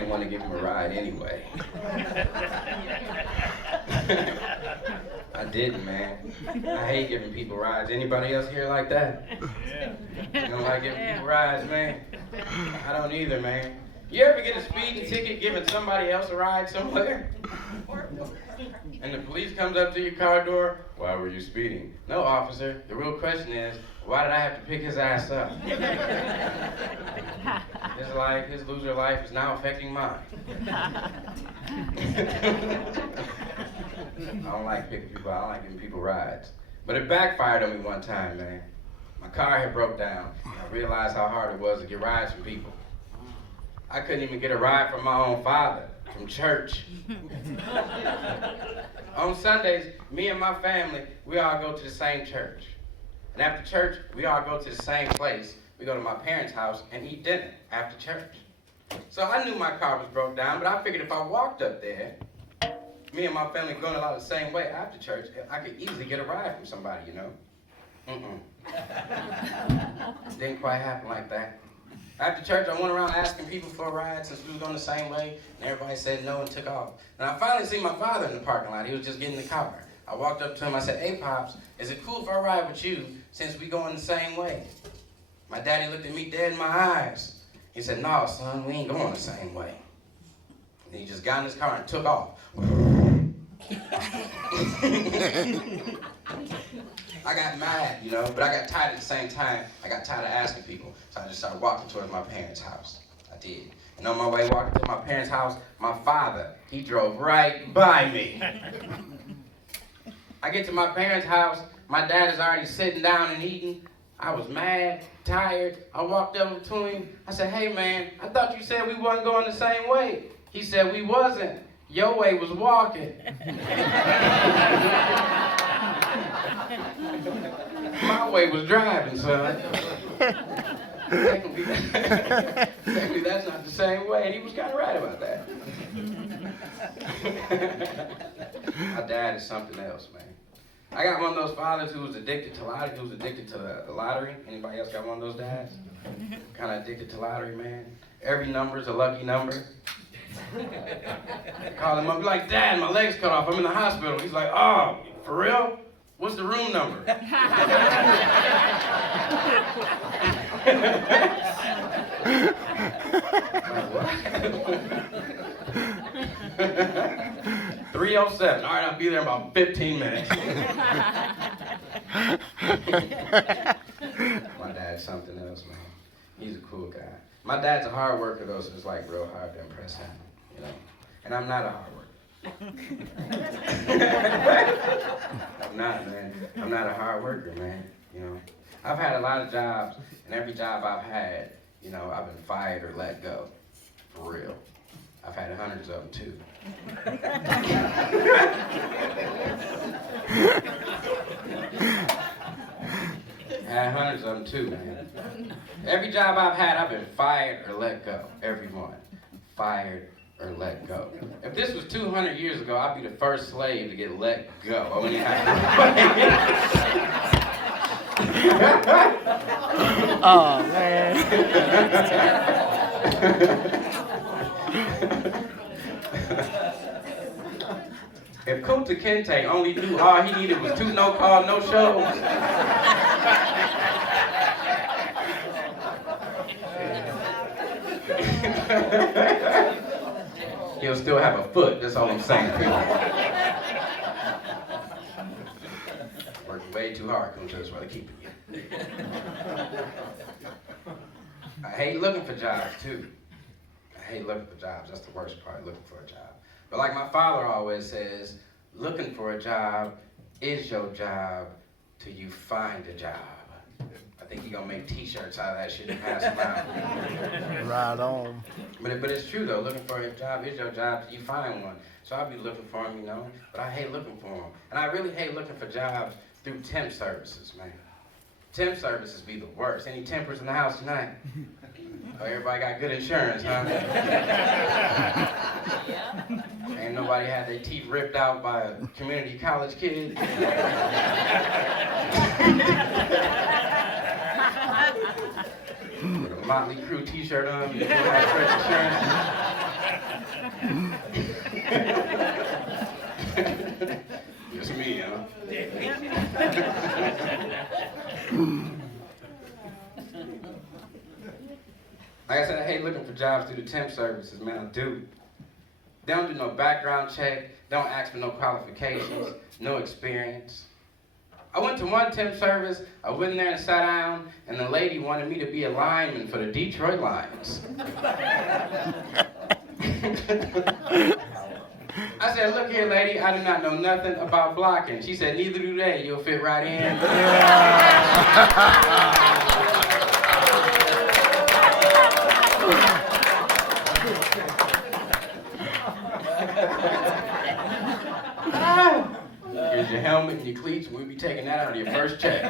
ain't want to give him a ride anyway. I didn't, man. I hate giving people rides. Anybody else here like that? Yeah. You don't like giving people rides, man? I don't either, man. You ever get a speeding ticket giving somebody else a ride somewhere? And the police comes up to your car door, why were you speeding? No, officer, the real question is, why did I have to pick his ass up? His life, his loser life is now affecting mine. I don't like picking people, I don't like giving people rides. But it backfired on me one time, man. My car had broke down. I realized how hard it was to get rides from people. I couldn't even get a ride from my own father, from church. On Sundays, me and my family, we all go to the same church. And after church, we all go to the same place. We go to my parents' house and eat dinner after church. So I knew my car was broke down, but I figured if I walked up there, me and my family going a lot the same way after church, I could easily get a ride from somebody, you know? Didn't quite happen like that. After church, I went around asking people for a ride since we was going the same way, and everybody said no and took off. And I finally seen my father in the parking lot. He was just getting in the car. I walked up to him, I said, hey, Pops, is it cool if I ride with you since we going the same way? My daddy looked at me dead in my eyes. He said, no, son, we ain't going the same way. And he just got in his car and took off. I got mad, you know, but I got tired at the same time. I got tired of asking people, so I just started walking towards my parents' house. I did. And on my way walking to my parents' house, my father, he drove right by me. I get to my parents' house, my dad is already sitting down and eating. I was mad, tired. I walked over to him. I said, hey man, I thought you said we wasn't going the same way. He said we wasn't. Your way was walking. My way was driving, son. Technically, that's not the same way, and he was kind of right about that. My dad is something else, man. I got one of those fathers who was addicted to lottery, who was addicted to the lottery. Anybody else got one of those dads? Kind of addicted to lottery, man. Every number is a lucky number. I call him up, be like, Dad, my leg's cut off, I'm in the hospital. He's like, oh, for real? What's the room number? 307. All right, I'll be there in about 15 minutes. My dad's something else, man. He's a cool guy. My dad's a hard worker, though, so it's like real hard to impress him, you know. And I'm not a hard worker. I'm not, man. I'm not a hard worker, man. You know, I've had a lot of jobs, and every job I've had, you know, I've been fired or let go. For real. I've had hundreds of them, too. I had hundreds of them, too, man. Every job I've had, I've been fired or let go. Every one. Fired or let go. If this was 200 years ago, I'd be the first slave to get let go. I wouldn't have to Oh, man. If Kunta Kinte only knew all he needed was 2 no-call, no-shows. He'll still have a foot, that's all I'm saying. Working way too hard, Kunta, that's why they're keeping you. I hate looking for jobs, too. I hate looking for jobs, that's the worst part, looking for a job. But like my father always says, looking for a job is your job till you find a job. I think he's gonna make t-shirts out of that shit and pass them out. Right on. But it's true though, looking for a job is your job till you find one. So I'll be looking for them, you know, but I hate looking for them. And I really hate looking for jobs through temp services, man. Temp services be the worst. Any tempers in the house tonight? Oh, everybody got good insurance, huh? Ain't nobody had their teeth ripped out by a community college kid. With a Motley Crue t-shirt on, you don't have fresh insurance. said, hey, looking for jobs through the temp services, man, I do. They don't do no background check, don't ask for no qualifications, no experience. I went to one temp service, I went in there and sat down, and the lady wanted me to be a lineman for the Detroit Lions. I said, look here, lady, I do not know nothing about blocking. She said, neither do they, you'll fit right in. Here's your helmet and your cleats, and we'll be taking that out of your first check.